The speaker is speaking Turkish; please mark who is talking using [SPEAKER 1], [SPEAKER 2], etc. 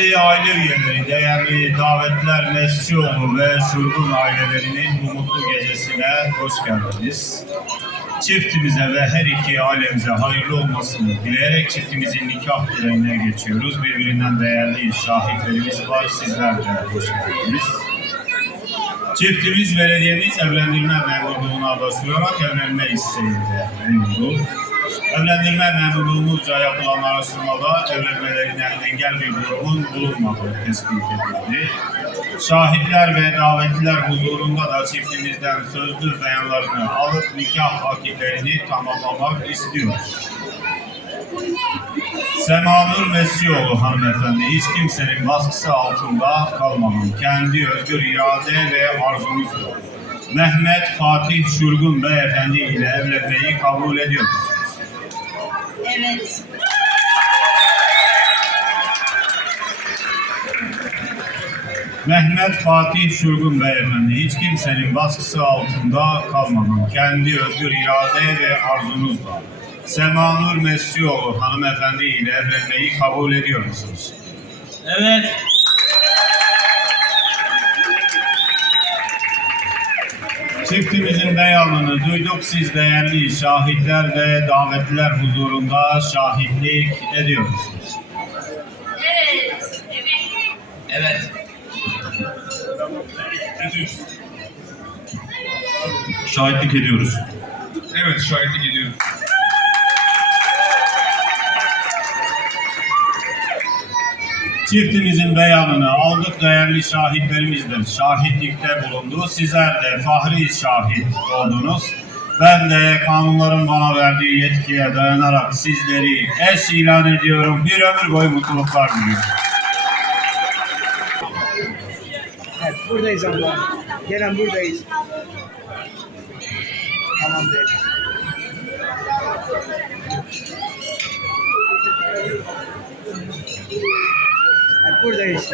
[SPEAKER 1] Değerli aile üyeleri, değerli davetler Mescioğlu ve Şurgun ailelerinin bu mutlu gecesine hoş geldiniz. Çiftimize ve her iki ailemize hayırlı olmasını dileyerek çiftimizin nikah törenine geçiyoruz. Birbirinden değerli şahitlerimiz var. Sizler de hoş geldiniz. Çiftimiz belediyemiz evlendirme memurluğuna başvurarak evlenme isteğinde bulundu. Evlendirme memurluğumuzca yapılan araştırmada evlenmelerine engel bir durumun bulunmadığı tespit edildi. Şahitler ve davetliler huzurunda da çiftimizden sözlü beyanlarını alıp nikah akitlerini tamamlamak istiyoruz. Semanur Mescioğlu hanımefendi hiç kimsenin baskısı altında kalmadan kendi özgür irade ve arzunuzla Mehmet Fatih Şurgun beyefendi ile evlenmeyi kabul ediyor musunuz?
[SPEAKER 2] Evet.
[SPEAKER 1] Mehmet Fatih Şurgun beyefendi hiç kimsenin baskısı altında kalmadan kendi özgür irade ve arzunuzla Semanur Mescioğlu hanımefendi ile evlenmeyi kabul ediyor musunuz?
[SPEAKER 3] Evet.
[SPEAKER 1] Çiftimizin beyanını duyduk. Siz değerli şahitler ve davetliler huzurunda şahitlik ediyor musunuz?
[SPEAKER 2] Evet. Evet.
[SPEAKER 3] Evet.
[SPEAKER 1] Şahitlik ediyoruz.
[SPEAKER 3] Evet şahitlik ediyorum.
[SPEAKER 1] Çiftimizin beyanını aldık değerli şahitlerimiz de şahitlikte bulundu. Sizler de fahri şahit oldunuz. Ben de kanunların bana verdiği yetkiye dayanarak sizleri eş ilan ediyorum. Bir ömür boyu mutluluklar diliyorum.
[SPEAKER 4] Evet, buradayız abla. Gelen buradayız. Tamamdır. Evet, buradayız.